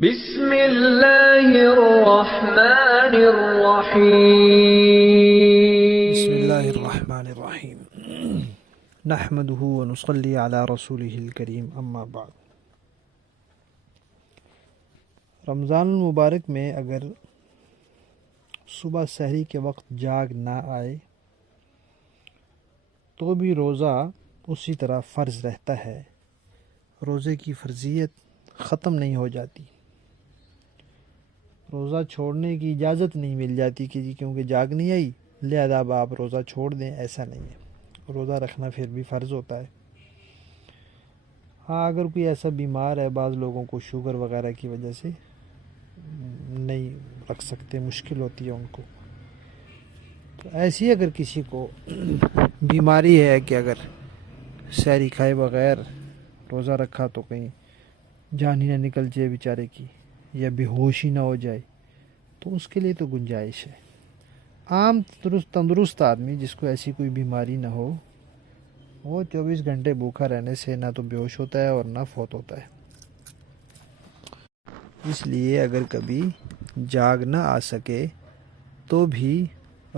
بسم اللہ الرحمن الرحیم بسم اللہ الرحمن الرحیم نحمده ونصلی علی رسولہ الکریم اما بعد۔ رمضان المبارک میں اگر صبح سحری کے وقت جاگ نہ آئے تو بھی روزہ اسی طرح فرض رہتا ہے، روزے کی فرضیت ختم نہیں ہو جاتی، روزہ چھوڑنے کی اجازت نہیں مل جاتی کہ جی کیونکہ جاگ نہیں آئی لہذا اب آپ روزہ چھوڑ دیں، ایسا نہیں ہے، روزہ رکھنا پھر بھی فرض ہوتا ہے۔ ہاں اگر کوئی ایسا بیمار ہے، بعض لوگوں کو شوگر وغیرہ کی وجہ سے نہیں رکھ سکتے، مشکل ہوتی ہے ان کو، تو ایسی اگر کسی کو بیماری ہے کہ اگر سحری کھائے بغیر روزہ رکھا تو کہیں جان ہی نہ نکل جائے بیچارے کی یا بے ہوش ہی نہ ہو جائے، تو اس کے لیے تو گنجائش ہے۔ عام تندرست آدمی جس کو ایسی کوئی بیماری نہ ہو وہ 24 گھنٹے بھوکا رہنے سے نہ تو بے ہوش ہوتا ہے اور نہ فوت ہوتا ہے۔ اس لیے اگر کبھی جاگ نہ آ سکے تو بھی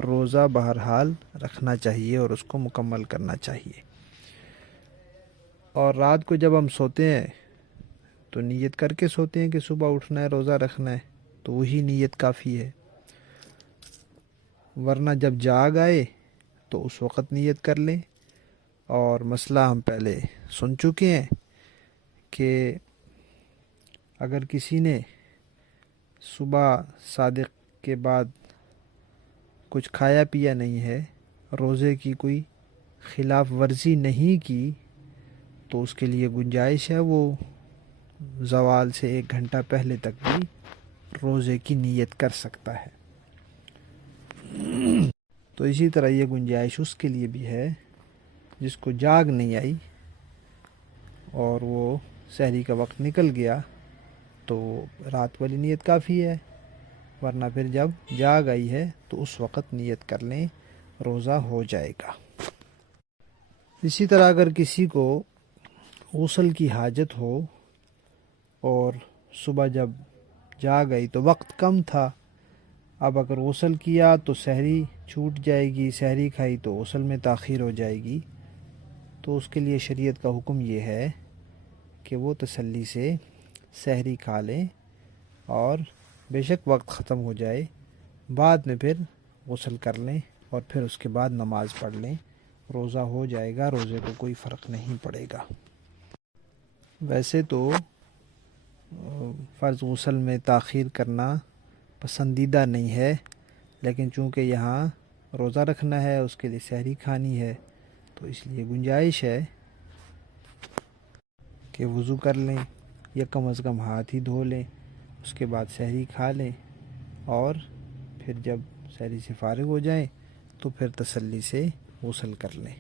روزہ بہرحال رکھنا چاہیے اور اس کو مکمل کرنا چاہیے۔ اور رات کو جب ہم سوتے ہیں تو نیت کر کے سوتے ہیں کہ صبح اٹھنا ہے روزہ رکھنا ہے، تو وہی نیت کافی ہے، ورنہ جب جاگ آئے تو اس وقت نیت کر لیں۔ اور مسئلہ ہم پہلے سن چکے ہیں کہ اگر کسی نے صبح صادق کے بعد کچھ کھایا پیا نہیں ہے، روزے کی کوئی خلاف ورزی نہیں کی، تو اس کے لیے گنجائش ہے وہ زوال سے 1 گھنٹہ پہلے تک بھی روزے کی نیت کر سکتا ہے۔ تو اسی طرح یہ گنجائش اس کے لیے بھی ہے جس کو جاگ نہیں آئی اور وہ سحری کا وقت نکل گیا، تو رات والی نیت کافی ہے، ورنہ پھر جب جاگ آئی ہے تو اس وقت نیت کر لیں، روزہ ہو جائے گا۔ اسی طرح اگر کسی کو غسل کی حاجت ہو اور صبح جب جاگ آئی تو وقت کم تھا، اب اگر غسل کیا تو سحری چھوٹ جائے گی، سحری کھائی تو غسل میں تاخیر ہو جائے گی، تو اس کے لیے شریعت کا حکم یہ ہے کہ وہ تسلی سے سحری کھا لیں اور بے شک وقت ختم ہو جائے بعد میں پھر غسل کر لیں اور پھر اس کے بعد نماز پڑھ لیں، روزہ ہو جائے گا، روزے کو کوئی فرق نہیں پڑے گا۔ ویسے تو فرض غسل میں تاخیر کرنا پسندیدہ نہیں ہے، لیکن چونکہ یہاں روزہ رکھنا ہے، اس کے لیے سحری کھانی ہے، تو اس لیے گنجائش ہے کہ وضو کر لیں یا کم از کم ہاتھ ہی دھو لیں، اس کے بعد سحری کھا لیں اور پھر جب سحری سے فارغ ہو جائیں تو پھر تسلی سے غسل کر لیں۔